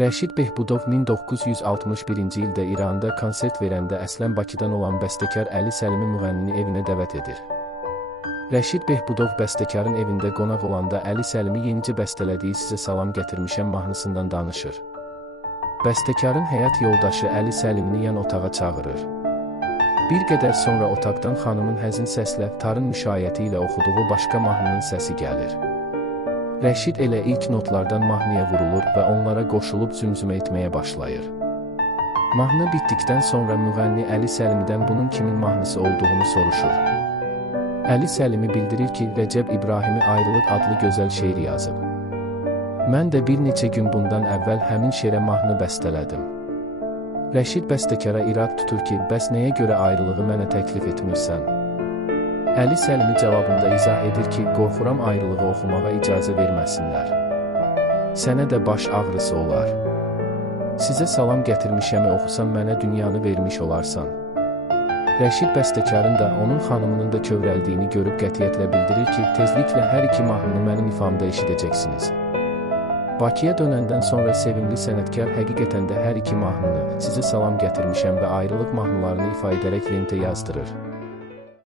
Rəşid Behbudov 1961-ci ildə İranda konsert verəndə əslən Bakıdan olan bəstəkar Əli Səlimi müğənnini evinə dəvət edir. Rəşid Behbudov bəstəkarın evində qonaq olanda Əli Səlimi yenicə bəstələdiyi Sizə salam gətirmişəm mahnısından danışır. Bəstəkarın həyat yoldaşı Əli Səlimini yan otağa çağırır. Bir qədər sonra otaqdan xanımın həzin səslə, tarın müşayiəti ilə oxuduğu başqa mahnının səsi gəlir. Rəşid elə ilk notlardan mahnıya vurulur və onlara qoşulub zümzümə etməyə başlayır. Mahnı bitdikdən sonra müğənni Əli Səlimidən bunun kimin mahnısı olduğunu soruşur. Əli Səlimi bildirir ki, Rəcəb İbrahimi Ayrılıq adlı gözəl şeir yazıb. Mən də bir neçə gün bundan əvvəl həmin şeirə mahnı bəstələdim. Rəşid bəstəkara irad tutur ki, bəs nəyə görə ayrılığı mənə təklif etmirsən? Əli Səlimi cavabında izah edir ki, qorxuram ayrılığı oxumağa icazə verməsinlər. Sənə də baş ağrısı olar. Sizə salam gətirmişəmi oxusan mənə dünyanı vermiş olarsan. Rəşid bəstəkarın da onun xanımının da kövrəldiyini görüb qətiyyətlə bildirir ki, tezliklə hər iki mahnını mənim ifamda eşidəcəksiniz. Bakıya dönəndən sonra sevimli sənətkar həqiqətən də hər iki mahnını, Sizə salam gətirmişəm və ayrılıq mahnılarını ifa edərək lentə yazdırır.